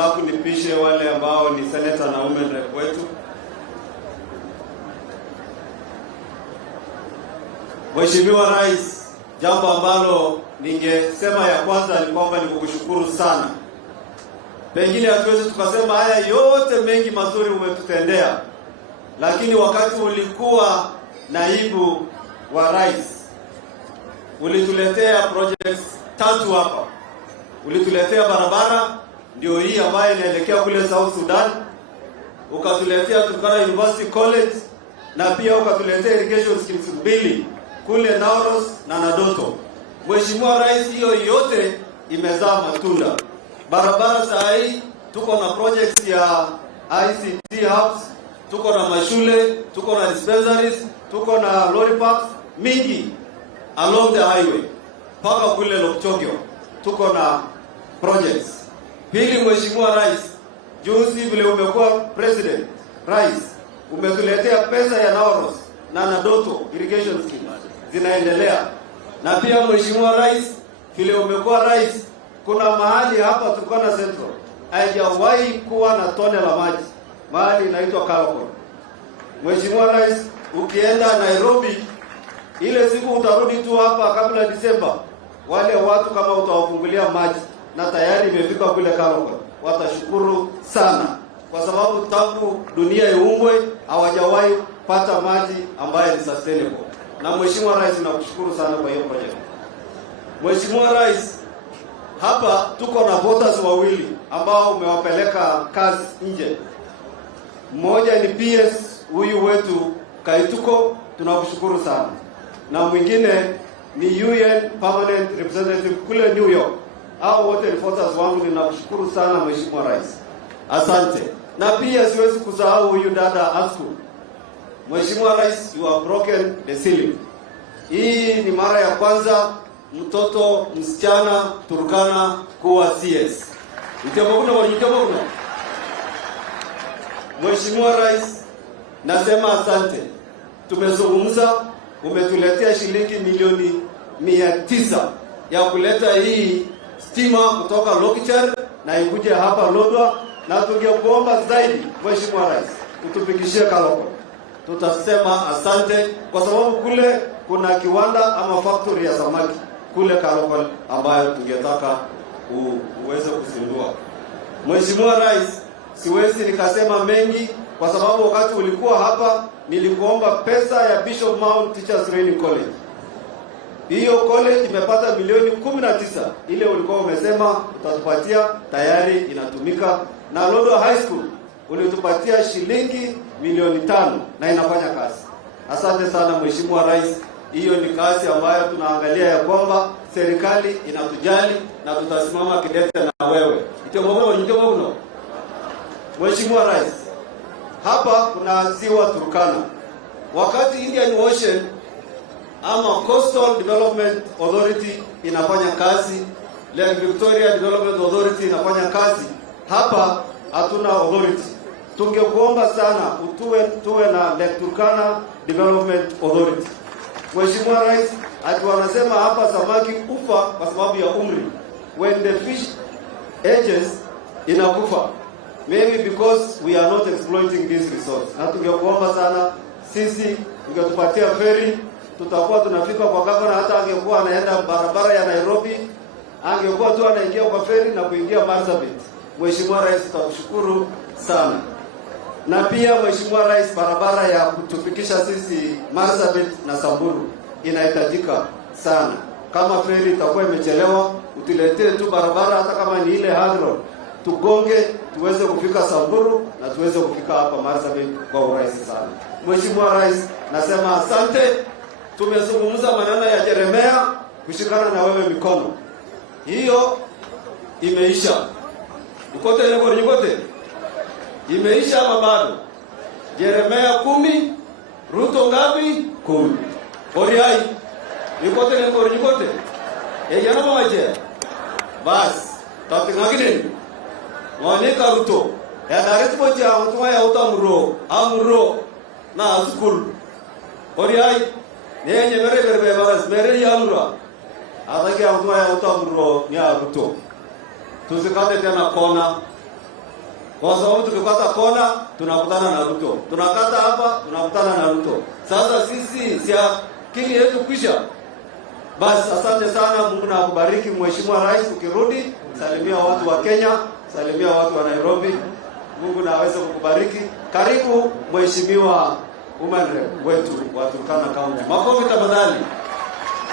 alafu nipishe wale ambao ni senator na women rep wetu. Mheshimiwa Rais, jambo ambalo ningesema ya kwanza ni kwamba nikukushukuru sana. Pengine hatuwezi tukasema haya yote mengi mazuri umetutendea, lakini wakati ulikuwa naibu wa rais ulituletea projects 3 hapa. Ulituletea barabara ndio hii ambayo inaelekea kule South Sudan, ukatuletea Turkana University College, na pia ukatuletea irrigation schemes 2 kule Nauros na Nadoto. Mheshimiwa Rais, hiyo yote imezaa matunda. Barabara saa hii tuko na projects ya ICT hubs, tuko na mashule, tuko na dispensaries, tuko na lorry parks mingi along the highway paka kule Lokchogyo tuko na projects. Pili, Mheshimiwa Rais, juzi vile umekuwa president, rais, umetuletea pesa ya Nauros na Nadoto irrigation scheme zinaendelea. Na pia Mheshimiwa Rais, vile umekuwa rais, kuna mahali hapa Turkana Central haijawahi kuwa na tone la maji, mahali inaitwa Kalokol. Mheshimiwa Rais, ukienda Nairobi ile siku utarudi tu hapa kabla Disemba, wale watu kama utawafungulia maji na tayari imefika kule Kalokol, watashukuru sana, kwa sababu tangu dunia iumbwe hawajawahi pata maji ambayo ni sustainable. Na Mheshimiwa Rais, nakushukuru sana kwa hiyo project. Mheshimiwa Rais, hapa tuko na voters wawili ambao umewapeleka kazi nje. Mmoja ni PS huyu wetu Kaituko, tunakushukuru sana. Na mwingine ni UN permanent representative kule New York. Hao wote ni voters wangu, ninakushukuru sana Mheshimiwa Rais. Asante. Na pia siwezi kusahau huyu dada Askul. Mheshimiwa Rais, you have broken the ceiling. Hii ni mara ya kwanza mtoto msichana Turkana kuwa CS. Mheshimiwa Rais, nasema asante. Tumezungumza, umetuletea shilingi milioni 900 ya kuleta hii stima kutoka Lokichar na ikuje hapa Lodwa, na tungekuomba zaidi Mheshimiwa Rais utufikishie Kalokol. Tutasema asante, kwa sababu kule kuna kiwanda ama factory ya samaki kule Kalokol ambayo tungetaka uweze kuzindua. Mheshimiwa Rais, siwezi nikasema mengi kwa sababu wakati ulikuwa hapa nilikuomba pesa ya Bishop Mount Teachers Training College. Hiyo college imepata milioni 19, ile ulikuwa umesema utatupatia tayari inatumika. Na Lodwa High School ulitupatia shilingi milioni 5 na inafanya kazi. Asante sana Mheshimiwa Rais, hiyo ni kazi ambayo tunaangalia ya kwamba serikali inatujali na tutasimama kidete na wewe. Mheshimiwa Rais, hapa kuna ziwa Turkana. Wakati Indian Ocean ama Coastal Development Authority inafanya kazi, Lake Victoria Development Authority inafanya kazi, hapa hatuna authority. Tungekuomba sana tuwe na Lake Turkana Development Authority. Mheshimiwa Rais, ati wanasema hapa samaki ufa kwa sababu ya umri. When the fish ages inakufa, maybe because we are not exploiting this resource. Na tungekuomba sana sisi ungetupatia ferry, tutakuwa tunafika kwa gavana. Hata angekuwa anaenda barabara ya Nairobi, angekuwa tu anaingia kwa ferry na kuingia Marsabit. Mheshimiwa Rais, tutakushukuru sana. Na pia Mheshimiwa Rais, barabara ya kutufikisha sisi Marsabit na Samburu inahitajika sana. Kama ferry itakuwa imechelewa, utiletee tu barabara hata kama ni ile hard road, tugonge tuweze kufika Samburu na tuweze kufika hapa Marsabit kwa urahisi sana. Mheshimiwa Rais, nasema asante. Tumezungumza maneno ya Jeremia kushikana na wewe mikono. Hiyo imeisha. Ukote leo nyote. Imeisha ama bado? Jeremia 10, Ruto ngapi? 10. Oriai. Ukote leo nyote. Yana mamaje. Bas, tatingagine. Mwanika Ruto. Ya daretmo cha mtu ya utamuro, amuro na Askul. Oriai. Nenye mere bagas mere yamura. Atake mtu ya utamuro ni Ruto. Tusikate tena kona. Kwa sababu tukikata kona tunakutana na Ruto, tunakata hapa tunakutana na Ruto. Sasa sisi si akili yetu kwisha. Basi asante sana, Mungu na akubariki Mheshimiwa Rais. Ukirudi salimia watu wa Kenya, salimia watu wa Nairobi. Mungu na aweze kukubariki. Karibu Mheshimiwa Women Rep wetu wa Turkana County. Makofi tafadhali.